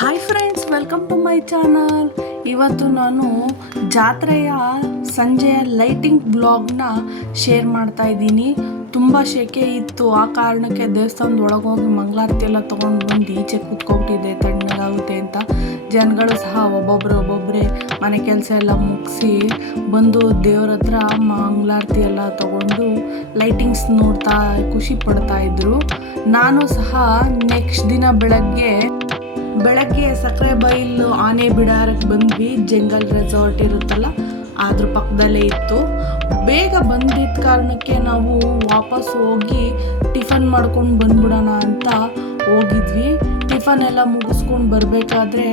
Hi friends, welcome to my channel. ಇವತ್ತು ನಾನು ಜಾತ್ರೆಯ ಸಂಜೆಯ ಲೈಟಿಂಗ್ ಬ್ಲಾಗ್ನ ಶೇರ್ ಮಾಡ್ತಾ ಇದ್ದೀನಿ. ತುಂಬ ಸೆಕೆ ಇತ್ತು, ಆ ಕಾರಣಕ್ಕೆ ದೇವಸ್ಥಾನದ ಒಳಗೋಗಿ ಮಂಗಳಾರತಿ ಎಲ್ಲ ತೊಗೊಂಡು ಬಂದು ಈಚೆ ಕೂತ್ಕೊಬಿಟ್ಟಿದ್ದೆ ತಣ್ಣಗಾಗುತ್ತೆ ಅಂತ. ಜನಗಳು ಸಹ ಒಬ್ಬೊಬ್ಬರೇ ಮನೆ ಕೆಲಸ ಎಲ್ಲ ಮುಗಿಸಿ ಬಂದು ದೇವ್ರ ಹತ್ರ ಮಂಗಳಾರತಿ ಎಲ್ಲ ತೊಗೊಂಡು ಲೈಟಿಂಗ್ಸ್ ನೋಡ್ತಾ ಖುಷಿ ಪಡ್ತಾಯಿದ್ರು. ನಾನು ಸಹ ನೆಕ್ಸ್ಟ್ ದಿನ ಬೆಳಗ್ಗೆ ಸಕ್ಕರೆ ಬೈಲು ಆನೆ ಬಿಡಾರಕ್ಕೆ ಬಂದ್ವಿ. ಜಂಗಲ್ ರೆಸಾರ್ಟ್ ಇರುತ್ತಲ್ಲ, ಅದ್ರ ಪಕ್ಕದಲ್ಲೇ ಇತ್ತು. ಬೇಗ ಬಂದಿದ್ದ ಕಾರಣಕ್ಕೆ ನಾವು ವಾಪಸ್ ಹೋಗಿ ಟಿಫನ್ ಮಾಡ್ಕೊಂಡು ಬಂದ್ಬಿಡೋಣ ಅಂತ ಹೋಗಿದ್ವಿ. ಟಿಫನ್ ಎಲ್ಲ ಮುಗಿಸ್ಕೊಂಡು ಬರಬೇಕಾದ್ರೆ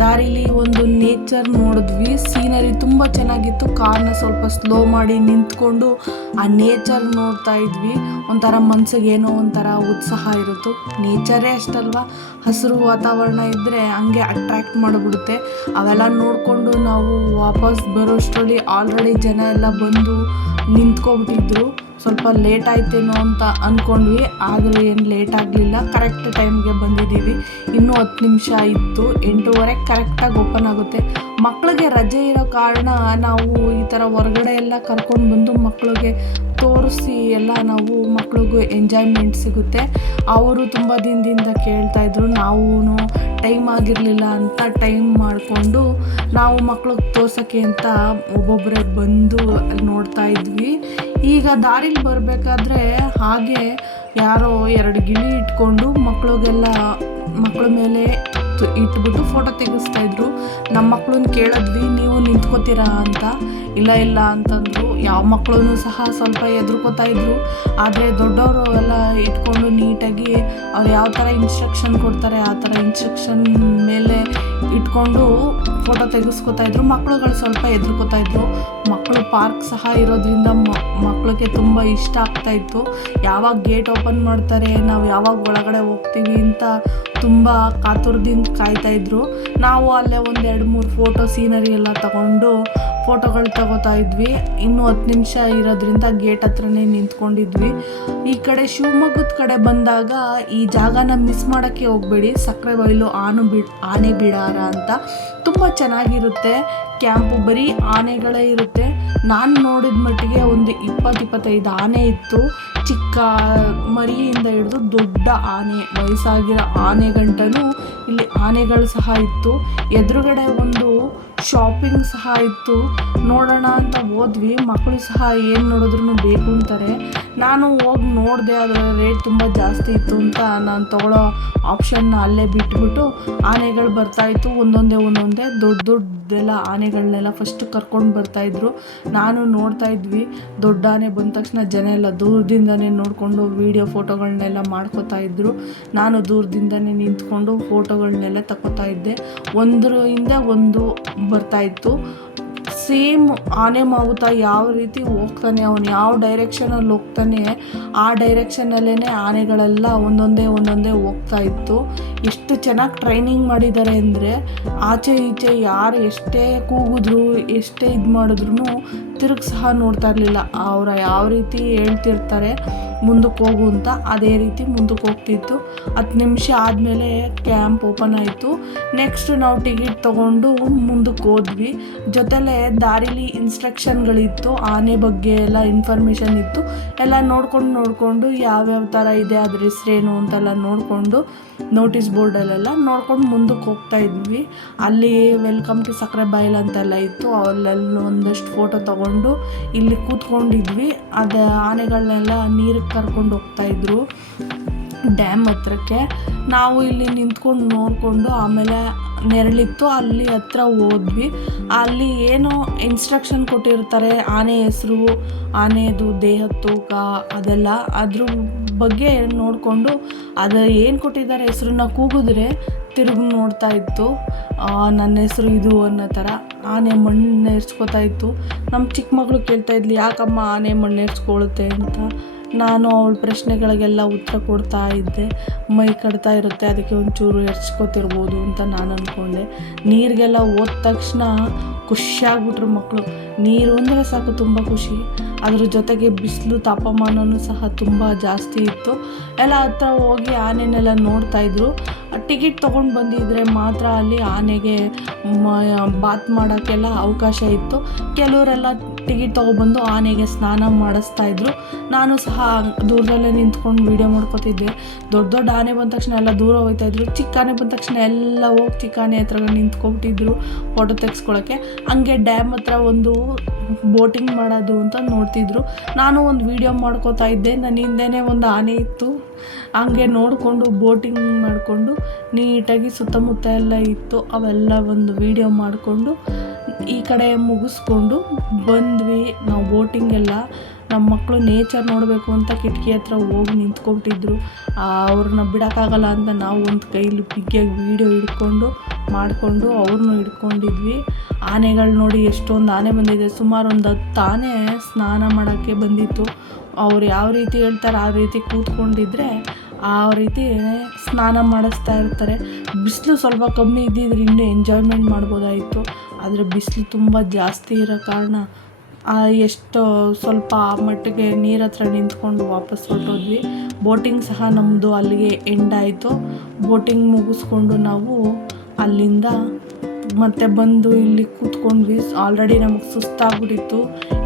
ದಾರಿಲಿ ಒಂದು ನೇಚರ್ ನೋಡಿದ್ವಿ. ಸೀನರಿ ತುಂಬ ಚೆನ್ನಾಗಿತ್ತು. ಕಾರ್ನ ಸ್ವಲ್ಪ ಸ್ಲೋ ಮಾಡಿ ನಿಂತ್ಕೊಂಡು ಆ ನೇಚರ್ ನೋಡ್ತಾ ಇದ್ವಿ. ಒಂಥರ ಮನ್ಸಿಗೆ ಏನೋ ಒಂಥರ ಉತ್ಸಾಹ ಇರುತ್ತೆ. ನೇಚರೇ ಅಷ್ಟಲ್ವ, ಹಸಿರು ವಾತಾವರಣ ಇದ್ದರೆ ಹಂಗೆ ಅಟ್ರ್ಯಾಕ್ಟ್ ಮಾಡಿಬಿಡುತ್ತೆ. ಅವೆಲ್ಲ ನೋಡಿಕೊಂಡು ನಾವು ವಾಪಸ್ ಬರೋಷ್ಟರಲ್ಲಿ ಆಲ್ರೆಡಿ ಜನ ಎಲ್ಲ ಬಂದು ನಿಂತ್ಕೊಬಿಟ್ಟಿದ್ರು. ಸ್ವಲ್ಪ ಲೇಟ್ ಆಯ್ತೇನೋ ಅಂತ ಅಂದ್ಕೊಂಡ್ವಿ, ಆದರೆ ಏನು ಲೇಟ್ ಆಗಲಿಲ್ಲ. ಕರೆಕ್ಟ್ ಟೈಮ್ಗೆ ಬಂದಿದ್ದೀವಿ. ಇನ್ನೂ 10 ನಿಮಿಷ ಇತ್ತು, 8:15 ಕರೆಕ್ಟಾಗಿ ಓಪನ್ ಆಗುತ್ತೆ. ಮಕ್ಕಳಿಗೆ ರಜೆ ಇರೋ ಕಾರಣ ನಾವು ಈ ಥರ ಹೊರಗಡೆ ಎಲ್ಲ ಕರ್ಕೊಂಡು ಬಂದು ಮಕ್ಕಳಿಗೆ ತೋರಿಸಿ ಎಲ್ಲ ನಾವು ಮಕ್ಳಿಗೂ ಎಂಜಾಯ್ಮೆಂಟ್ ಸಿಗುತ್ತೆ. ಅವರು ತುಂಬ ದಿನದಿಂದ ಕೇಳ್ತಾಯಿದ್ರು. ನಾವು ಟೈಮ್ ಆಗಿರಲಿಲ್ಲ ಅಂತ ಟೈಮ್ ಮಾಡಿಕೊಂಡು ನಾವು ಮಕ್ಳಿಗೆ ತೋರ್ಸೋಕ್ಕೆ ಅಂತ ಒಬ್ಬೊಬ್ಬರೇ ಬಂದು ನೋಡ್ತಾ ಇದ್ವಿ. ಈಗ ದಾರಿಲಿ ಬರಬೇಕಾದ್ರೆ ಹಾಗೆ ಯಾರೋ 2 ಗಿಳಿ ಇಟ್ಕೊಂಡು ಮಕ್ಕಳ ಮೇಲೆ ಇಟ್ಬಿಟ್ಟು ಫೋಟೋ ತೆಗೆಸ್ತಾಯಿದ್ರು. ನಮ್ಮ ಮಕ್ಕಳನ್ನ ಕೇಳಿದ್ವಿ, ನೀವು ನಿಂತ್ಕೋತೀರಾ ಅಂತ. ಇಲ್ಲ ಅಂತಂದರು. ಯಾವ ಮಕ್ಕಳೂ ಸಹ ಸ್ವಲ್ಪ ಹೆದರ್ಕೋತಾ ಇದ್ರು. ಆದರೆ ದೊಡ್ಡವರು ಎಲ್ಲ ಇಟ್ಕೊಂಡು ನೀಟಾಗಿ ಅವ್ರು ಯಾವ ಥರ ಇನ್ಸ್ಟ್ರಕ್ಷನ್ ಕೊಡ್ತಾರೆ ಆ ಥರ ಇನ್ಸ್ಟ್ರಕ್ಷನ್ ಮೇಲೆ ಇಟ್ಕೊಂಡು ಫೋಟೋ ತೆಗೆಸ್ಕೊತಾಯಿದ್ರು. ಮಕ್ಕಳುಗಳು ಸ್ವಲ್ಪ ಹೆದರ್ಕೋತಾಯಿದ್ರು. ಮಕ್ಕಳು ಪಾರ್ಕ್ ಸಹ ಇರೋದ್ರಿಂದ ಮಕ್ಕಳಿಗೆ ತುಂಬ ಇಷ್ಟ ಆಗ್ತಾಯಿತ್ತು. ಯಾವಾಗ ಗೇಟ್ ಓಪನ್ ಮಾಡ್ತಾರೆ, ನಾವು ಯಾವಾಗ ಒಳಗಡೆ ಹೋಗ್ತೀವಿ ಅಂತ ತುಂಬ ಕಾತುರದಿಂದ ಕಾಯ್ತಾಯಿದ್ರು. ನಾವು ಅಲ್ಲೇ 1-2-3 ಫೋಟೋ ಸೀನರಿ ಎಲ್ಲ ತಗೊಂಡು ಫೋಟೋಗಳು ತಗೋತಾ ಇದ್ವಿ. ಇನ್ನೂ 10 ನಿಮಿಷ ಇರೋದ್ರಿಂದ ಗೇಟ್ ಹತ್ರನೇ ನಿಂತ್ಕೊಂಡಿದ್ವಿ. ಈ ಕಡೆ ಶಿವಮೊಗ್ಗದ ಕಡೆ ಬಂದಾಗ ಈ ಜಾಗನ ಮಿಸ್ ಮಾಡೋಕ್ಕೆ ಹೋಗಬೇಡಿ. ಸಕ್ಕರೆ ಬೈಲು ಆನೆ ಬಿಡಾರ ಅಂತ ತುಂಬ ಚೆನ್ನಾಗಿರುತ್ತೆ. ಕ್ಯಾಂಪು ಬರೀ ಆನೆಗಳೇ ಇರುತ್ತೆ. ನಾನು ನೋಡಿದ ಮಟ್ಟಿಗೆ ಒಂದು 20-25 ಆನೆ ಇತ್ತು. ಚಿಕ್ಕ ಮರಿಯಿಂದ ಹಿಡಿದು ದೊಡ್ಡ ಆನೆ, ವಯಸ್ಸಾಗಿರೋ ಆನೆ ಗಂಟನೂ ಇಲ್ಲಿ ಆನೆಗಳು ಸಹ ಇತ್ತು. ಎದುರುಗಡೆ ಒಂದು ಶಾಪಿಂಗ್ ಸಹ ಇತ್ತು. ನೋಡೋಣ ಅಂತ ಹೋದ್ವಿ. ಮಕ್ಕಳು ಸಹ ಏನು ನೋಡಿದ್ರು ಬೇಕು ಅಂತಾರೆ. ನಾನು ಹೋಗಿ ನೋಡಿದೆ, ಅದರ ರೇಟ್ ತುಂಬ ಜಾಸ್ತಿ ಇತ್ತು ಅಂತ ನಾನು ತೊಗೊಳ್ಳೋ ಆಪ್ಷನ್ನ ಅಲ್ಲೇ ಬಿಟ್ಬಿಟ್ಟು ಆನೆಗಳು ಬರ್ತಾಯಿತ್ತು. ಒಂದೊಂದೇ ದೊಡ್ಡದೆಲ್ಲ ಆನೆಗಳನ್ನೆಲ್ಲ ಫಸ್ಟ್ ಕರ್ಕೊಂಡು ಬರ್ತಾಯಿದ್ರು. ನಾನು ನೋಡ್ತಾ ಇದ್ವಿ. ದೊಡ್ಡ ಆನೆ ಬಂದ ತಕ್ಷಣ ಜನ ಎಲ್ಲ ದೂರದಿಂದನೇ ನೋಡಿಕೊಂಡು ವೀಡಿಯೋ ಫೋಟೋಗಳನ್ನೆಲ್ಲ ಮಾಡ್ಕೋತಾ ಇದ್ರು. ನಾನು ದೂರದಿಂದನೇ ನಿಂತ್ಕೊಂಡು ಫೋಟೋಗಳನ್ನೆಲ್ಲ ತಗೋತಾ ಇದ್ದೆ. ಒಂದ್ರ ಹಿಂದೆ ಒಂದು ಬರ್ತಾಯಿತ್ತು. ಸೇಮ್ ಆನೆ ಮಾವುತ ಯಾವ ರೀತಿ ಹೋಗ್ತಾನೆ, ಅವನು ಯಾವ ಡೈರೆಕ್ಷನಲ್ಲಿ ಹೋಗ್ತಾನೆ ಆ ಡೈರೆಕ್ಷನಲ್ಲೇ ಆನೆಗಳೆಲ್ಲ ಒಂದೊಂದೇ ಹೋಗ್ತಾ ಇತ್ತು. ಎಷ್ಟು ಚೆನ್ನಾಗಿ ಟ್ರೈನಿಂಗ್ ಮಾಡಿದ್ದಾರೆ ಅಂದರೆ, ಆಚೆ ಈಚೆ ಯಾರು ಎಷ್ಟೇ ಕೂಗಿದ್ರು ಎಷ್ಟೇ ಇದು ಮಾಡಿದ್ರು ತಿರುಗಿ ಸಹ ನೋಡ್ತಾ ಇರಲಿಲ್ಲ. ಅವರ ಯಾವ ರೀತಿ ಹೇಳ್ತಿರ್ತಾರೆ ಮುಂದಕ್ಕೆ ಹೋಗು ಅಂತ, ಅದೇ ರೀತಿ ಮುಂದಕ್ಕೆ ಹೋಗ್ತಿತ್ತು. 10 ನಿಮಿಷ ಆದಮೇಲೆ ಕ್ಯಾಂಪ್ ಓಪನ್ ಆಯಿತು. ನೆಕ್ಸ್ಟ್ ನಾವು ಟಿಕೆಟ್ ತೊಗೊಂಡು ಮುಂದಕ್ಕೆ ಹೋದ್ವಿ. ಜೊತೆಲೇ ದಾರಿಲಿ ಇನ್ಸ್ಟ್ರಕ್ಷನ್ಗಳಿತ್ತು, ಆನೆ ಬಗ್ಗೆ ಎಲ್ಲ ಇನ್ಫಾರ್ಮೇಷನ್ ಇತ್ತು. ಎಲ್ಲ ನೋಡಿಕೊಂಡು ಯಾವ್ಯಾವ ಥರ ಇದೆ, ಅದ್ರ ಹೆಸ್ರೇನು ಅಂತೆಲ್ಲ ನೋಡಿಕೊಂಡು ನೋಟಿಸ್ ಬೋರ್ಡಲ್ಲೆಲ್ಲ ನೋಡ್ಕೊಂಡು ಮುಂದಕ್ಕೆ ಹೋಗ್ತಾ ಇದ್ವಿ. ಅಲ್ಲಿ ವೆಲ್ಕಮ್ ಟು ಸಕ್ಕರೆ ಬೈಲ್ ಅಂತೆಲ್ಲ ಇತ್ತು. ಅಲ್ಲೆಲ್ಲ ಒಂದಷ್ಟು ಫೋಟೋ ತೊಗೊಂಡು ಇಲ್ಲಿ ಕೂತ್ಕೊಂಡಿದ್ವಿ. ಅದು ಆನೆಗಳನ್ನೆಲ್ಲ ನೀರಿಗೆ ಕರ್ಕೊಂಡು ಹೋಗ್ತಾಯಿದ್ರು ಡ್ಯಾಮ್ ಹತ್ರಕ್ಕೆ. ನಾವು ಇಲ್ಲಿ ನಿಂತ್ಕೊಂಡು ನೋಡಿಕೊಂಡು ಆಮೇಲೆ ನೆರಳಿತ್ತು, ಅಲ್ಲಿ ಹತ್ರ ಹೋದ್ವಿ. ಅಲ್ಲಿ ಏನೋ ಇನ್ಸ್ಟ್ರಕ್ಷನ್ ಕೊಟ್ಟಿರ್ತಾರೆ, ಆನೆ ಹೆಸರು, ಆನೆದು ದೇಹದ ತೂಕ ಅದೆಲ್ಲ, ಅದ್ರ ಬಗ್ಗೆ ನೋಡಿಕೊಂಡು ಅದು ಏನು ಕೊಟ್ಟಿದ್ದಾರೆ ಹೆಸರನ್ನ ಕೂಗಿದ್ರೆ ತಿರುಗಿ ನೋಡ್ತಾ ಇತ್ತು. ನನ್ನ ಹೆಸರು ಇದು ಅನ್ನೋ ಥರ. ಆನೆ ಮಣ್ಣು ಎರ್ಚ್ಕೋತಾ ಇತ್ತು. ನಮ್ಮ ಚಿಕ್ಕ ಮಗಳು ಕೇಳ್ತಾಯಿದ್ಲಿ, ಯಾಕಮ್ಮ ಆನೆ ಮಣ್ಣು ಎರ್ಚ್ಕೊಳ್ಳುತ್ತೆ ಅಂತ. ನಾನು ಅವಳ ಪ್ರಶ್ನೆಗಳಿಗೆಲ್ಲ ಉತ್ತರ ಕೊಡ್ತಾ ಇದ್ದೆ. ಮೈ ಕಟ್ತಾ ಇರುತ್ತೆ, ಅದಕ್ಕೆ ಒಂಚೂರು ಎರ್ಚ್ಕೊತಿರ್ಬೋದು ಅಂತ ನಾನು ಅಂದ್ಕೊಂಡೆ. ನೀರಿಗೆಲ್ಲ ಹೋದ ತಕ್ಷಣ ಖುಷಿಯಾಗ್ಬಿಟ್ರು ಮಕ್ಕಳು. ನೀರು ಅಂದರೆ ಸಾಕು ತುಂಬ ಖುಷಿ. ಅದ್ರ ಜೊತೆಗೆ ಬಿಸಿಲು ತಾಪಮಾನವೂ ಸಹ ತುಂಬ ಜಾಸ್ತಿ ಇತ್ತು. ಎಲ್ಲ ಹತ್ರ ಹೋಗಿ ಆನೆನೆಲ್ಲ ನೋಡ್ತಾಯಿದ್ರು. ಟಿಕೆಟ್ ತೊಗೊಂಡು ಬಂದಿದ್ದರೆ ಮಾತ್ರ ಅಲ್ಲಿ ಆನೆಗೆ ಬಾತ್ ಮಾಡೋಕ್ಕೆಲ್ಲ ಅವಕಾಶ ಇತ್ತು. ಕೆಲವರೆಲ್ಲ ಟಿಕೆಟ್ ತೊಗೊಬಂದು ಆನೆಗೆ ಸ್ನಾನ ಮಾಡಿಸ್ತಾಯಿದ್ರು. ನಾನು ಸಹ ದೂರದಲ್ಲೇ ನಿಂತ್ಕೊಂಡು ವೀಡಿಯೋ ಮಾಡ್ಕೊತಿದ್ದೆ. ದೊಡ್ಡ ದೊಡ್ಡ ಆನೆ ಬಂದ ತಕ್ಷಣ ಎಲ್ಲ ದೂರ ಹೋಗ್ತಾಯಿದ್ರು. ಚಿಕ್ಕ ಆನೆ ಬಂದ ತಕ್ಷಣ ಎಲ್ಲ ಹೋಗಿ ಚಿಕ್ಕ ಆನೆ ಹತ್ರ ನಿಂತ್ಕೊಬಿಟ್ಟಿದ್ರು ಫೋಟೋ ತೆಗೆಸ್ಕೊಳ್ಳೋಕ್ಕೆ. ಹಂಗೆ ಡ್ಯಾಮ್ ಹತ್ರ ಒಂದು ಬೋಟಿಂಗ್ ಮಾಡೋದು ಅಂತ ನೋಡ್ತಿದ್ರು. ನಾನು ಒಂದು ವೀಡಿಯೋ ಮಾಡ್ಕೋತಾ ಇದ್ದೆ. ನನ್ನ ಹಿಂದೆನೇ ಒಂದು ಆನೆ ಇತ್ತು. ಹಂಗೆ ನೋಡಿಕೊಂಡು ಬೋಟಿಂಗ್ ಮಾಡಿಕೊಂಡು ನೀಟಾಗಿ ಸುತ್ತಮುತ್ತ ಎಲ್ಲ ಇತ್ತು. ಅವೆಲ್ಲ ಒಂದು ವೀಡಿಯೋ ಮಾಡಿಕೊಂಡು ಈ ಕಡೆ ಮುಗಿಸ್ಕೊಂಡು ಬಂದ್ವಿ ನಾವು. ಬೋಟಿಂಗೆಲ್ಲ ನಮ್ಮ ಮಕ್ಕಳು ನೇಚರ್ ನೋಡಬೇಕು ಅಂತ ಕಿಟಕಿ ಹತ್ರ ಹೋಗಿ ನಿಂತ್ಕೊಬಿಟ್ಟಿದ್ರು. ಅವ್ರನ್ನ ಬಿಡೋಕ್ಕಾಗಲ್ಲ ಅಂತ ನಾವು ಒಂದು ಕೈಲಿ ಬಿಗ್ಗಿಯಾಗಿ ವೀಡಿಯೋ ಹಿಡ್ಕೊಂಡು ಮಾಡಿಕೊಂಡು ಅವ್ರನ್ನೂ ಹಿಡ್ಕೊಂಡಿದ್ವಿ. ಆನೆಗಳು ನೋಡಿ ಎಷ್ಟೊಂದು ಆನೆ ಬಂದಿದೆ. ಸುಮಾರು ಒಂದು 10 ಆನೆ ಸ್ನಾನ ಮಾಡೋಕ್ಕೆ ಬಂದಿತ್ತು. ಅವ್ರು ಯಾವ ರೀತಿ ಹೇಳ್ತಾರೆ ಆ ರೀತಿ ಕೂತ್ಕೊಂಡಿದ್ರೆ ಆ ರೀತಿ ಸ್ನಾನ ಮಾಡಿಸ್ತಾ ಇರ್ತಾರೆ. ಬಿಸಿಲು ಸ್ವಲ್ಪ ಕಮ್ಮಿ ಇದ್ದಿದ್ರೆ ಇನ್ನೂ ಎಂಜಾಯ್ಮೆಂಟ್ ಮಾಡ್ಬೋದಾಯಿತು. ಆದರೆ ಬಿಸಿಲು ತುಂಬ ಜಾಸ್ತಿ ಇರೋ ಕಾರಣ ಎಷ್ಟು ಸ್ವಲ್ಪ ಮಟ್ಟಿಗೆ ನೀರ ಹತ್ರ ನಿಂತ್ಕೊಂಡು ವಾಪಸ್ ಹೊರಟೋದ್ವಿ. ಬೋಟಿಂಗ್ ಸಹ ನಮ್ಮದು ಅಲ್ಲಿಗೆ ಎಂಡ್ ಆಯಿತು. ಬೋಟಿಂಗ್ ಮುಗಿಸ್ಕೊಂಡು ನಾವು ಅಲ್ಲಿಂದ ಮತ್ತೆ ಬಂದು ಇಲ್ಲಿ ಕೂತ್ಕೊಂಡ್ವಿ. ಆಲ್ರೆಡಿ ನಮಗೆ ಸುಸ್ತಾಗ್ಬಿಟ್ಟಿತ್ತು.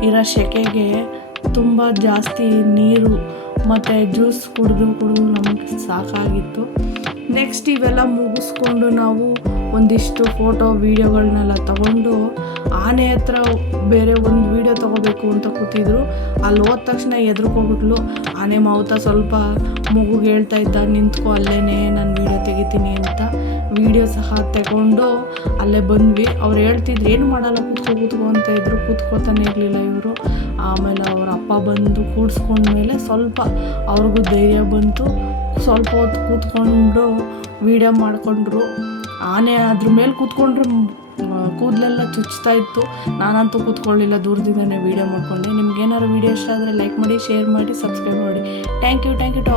ಇರೋ ಸೆಕೆಗೆ ತುಂಬ ಜಾಸ್ತಿ ನೀರು ಮತ್ತು ಜ್ಯೂಸ್ ಕುಡಿದು ನಮಗೆ ಸಾಕಾಗಿತ್ತು. ನೆಕ್ಸ್ಟ್ ಇವೆಲ್ಲ ಮುಗಿಸ್ಕೊಂಡು ನಾವು ಒಂದಿಷ್ಟು ಫೋಟೋ ವೀಡಿಯೋಗಳನ್ನೆಲ್ಲ ತಗೊಂಡು ಆನೆ ಹತ್ರ ಬೇರೆ ಒಂದು ವೀಡಿಯೋ ತೊಗೋಬೇಕು ಅಂತ ಕೂತಿದ್ರು. ಅಲ್ಲಿ ಹೋದ ತಕ್ಷಣ ಎದ್ರುಕೋಗ್ಬಿಟ್ಲು. ಆನೆ ಮಾವುತ ಸ್ವಲ್ಪ ಮಗುಗೆ ಹೇಳ್ತಾ ಇದ್ದ, ನಿಂತ್ಕೊ ಅಲ್ಲೇ ನಾನು ವೀಡಿಯೋ ತೆಗಿತೀನಿ ಅಂತ. ವೀಡಿಯೋ ಸಹ ತಗೊಂಡು ಅಲ್ಲೇ ಬಂದ್ವಿ. ಅವ್ರು ಹೇಳ್ತಿದ್ರು ಏನು ಮಾಡಲ್ಲ ಕೂತ್ಕೊ ಅಂತ ಇದ್ರು. ಕೂತ್ಕೊತಾನೆ ಇರಲಿಲ್ಲ ಇವರು. ಆಮೇಲೆ ಅವ್ರ ಅಪ್ಪ ಬಂದು ಕೂಡಿಸ್ಕೊಂಡ್ಮೇಲೆ ಸ್ವಲ್ಪ ಅವ್ರಿಗೂ ಧೈರ್ಯ ಬಂತು. ಸ್ವಲ್ಪ ಹೊತ್ತು ಕೂತ್ಕೊಂಡು ವೀಡಿಯೋ ಮಾಡಿಕೊಂಡ್ರು. ಆನೆ ಅದ್ರ ಮೇಲೆ ಕೂತ್ಕೊಂಡ್ರೆ ಕೂದಲೆಲ್ಲ ಚುಚ್ತಾ ಇತ್ತು. ನಾನಂತೂ ಕೂತ್ಕೊಳ್ಳಿಲ್ಲ, ದೂರದಿಂದನೇ ವೀಡಿಯೋ ಮಾಡಿಕೊಂಡೆ. ನಿಮ್ಗೇನಾದ್ರು ವೀಡಿಯೋ ಇಷ್ಟ ಆದರೆ ಲೈಕ್ ಮಾಡಿ, ಶೇರ್ ಮಾಡಿ, ಸಬ್ಸ್ಕ್ರೈಬ್ ಮಾಡಿ. Thank you to